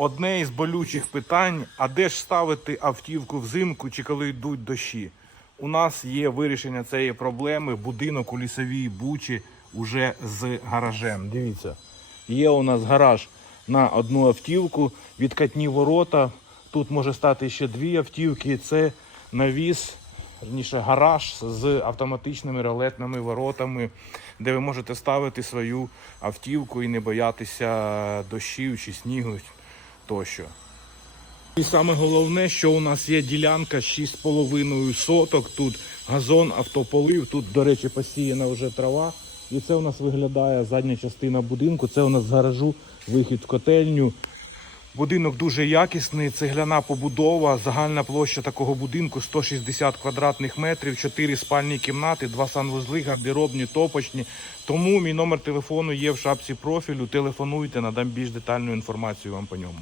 Одне із болючих питань: а де ж ставити автівку взимку чи коли йдуть дощі? У нас є вирішення цієї проблеми. Будинок у лісовій бучі уже з гаражем. Дивіться, є у нас гараж на одну автівку, відкатні ворота. Тут може стати ще дві автівки. Це навіс, верніше гараж з автоматичними ролетними воротами, де ви можете ставити свою автівку і не боятися дощів чи снігу тощо. І саме головне, що у нас є ділянка 6,5 соток. Тут газон, автополив, тут, до речі, посіяна вже трава. І це у нас виглядає задня частина будинку. Це у нас з гаражу вихід в котельню. Будинок дуже якісний, цегляна побудова. Загальна площа такого будинку 160 квадратних метрів, 4 спальні кімнати, 2 санвузли, гардеробні, топочні. Тому мій номер телефону є в шапці профілю. Телефонуйте, надам більш детальну інформацію вам по ньому.